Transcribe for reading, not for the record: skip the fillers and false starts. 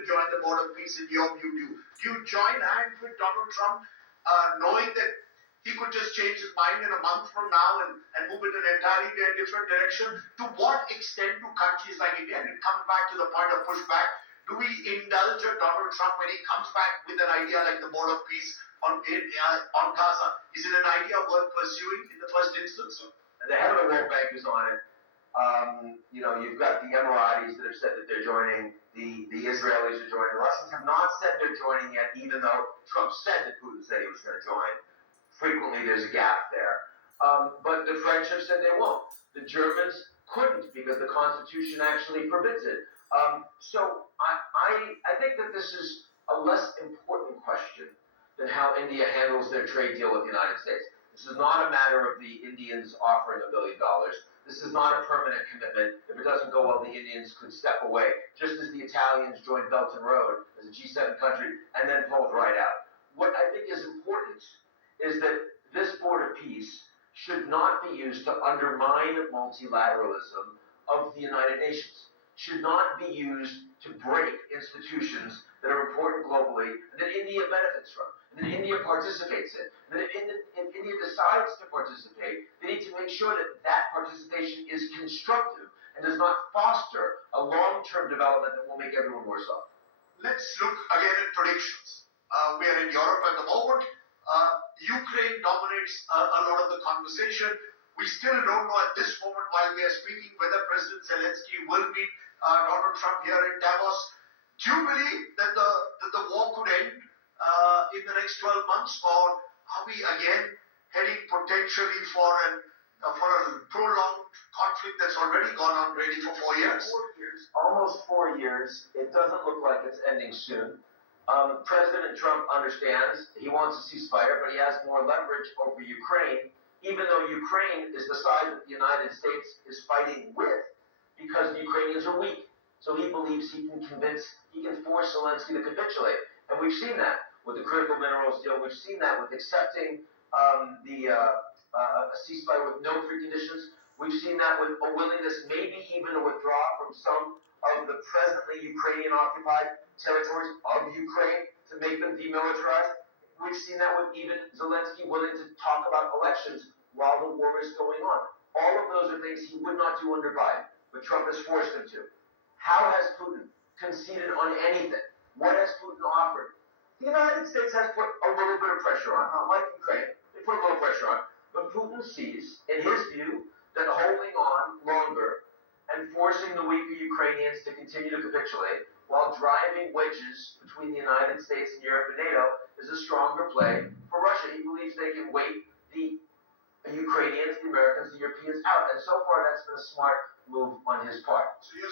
to join the board of peace in your view? Do you join hands with Donald Trump, knowing that he could just change his mind in a month from now and move in an entirely different direction? To what extent do countries like India, and it comes back to the point of pushback, do we indulge Donald Trump when he comes back with an idea like the board of peace on Gaza? Is it an idea worth pursuing in the first instance? The head of the World Bank is on it. You've got the Emiratis that have said that they're joining. The Israelis are joining. The Russians have not said they're joining yet, even though Trump said that Putin said he was going to join. Frequently, there's a gap there. But the French have said they won't. The Germans couldn't because the Constitution actually forbids it. So I think that this is a less important question than how India handles their trade deal with the United States. This is not a matter of the Indians offering $1 billion. This is not a permanent commitment. If it doesn't go well, the Indians could step away, just as the Italians joined Belt and Road as a G7 country and then pulled right out. What I think is important is that this Board of Peace should not be used to undermine multilateralism of the United Nations. Should not be used to break institutions that are important globally and that India benefits from, and that India participates in. And that if India decides to participate, they need to make sure that that participation is constructive and does not foster a long-term development that will make everyone worse off. Let's look again at predictions. We are in Europe at the moment. Ukraine dominates a lot of the conversation. We still don't know at this moment, while we are speaking, whether President Zelensky will meet Donald Trump here in Davos. Do you believe that the war could end in the next 12 months, or are we again heading potentially for a prolonged conflict that's already gone on really for 4 years? 4 years, almost 4 years. It doesn't look like it's ending soon. President Trump understands he wants a ceasefire, but he has more leverage over Ukraine, even though Ukraine is the side that the United States is fighting with, because the Ukrainians are weak. So he believes he can force Zelensky to capitulate. And we've seen that with the critical minerals deal. We've seen that with accepting a ceasefire with no preconditions. We've seen that with a willingness, maybe even to withdraw from some of the presently Ukrainian-occupied territories of Ukraine to make them demilitarized. We've seen that with even Zelensky willing to talk about elections while the war is going on. All of those are things he would not do under Biden, but Trump has forced him to. How has Putin conceded on anything? What has Putin offered? The United States has put a little bit of pressure on, not like Ukraine. They put a little pressure on. But Putin sees, in his view, that holding on longer and forcing the weaker Ukrainians to continue to capitulate while driving wedges between the United States and Europe and NATO is a stronger play for Russia. He believes they can wait the Ukrainians, the Americans, the Europeans out. And so far, that's been a smart move on his part. So you're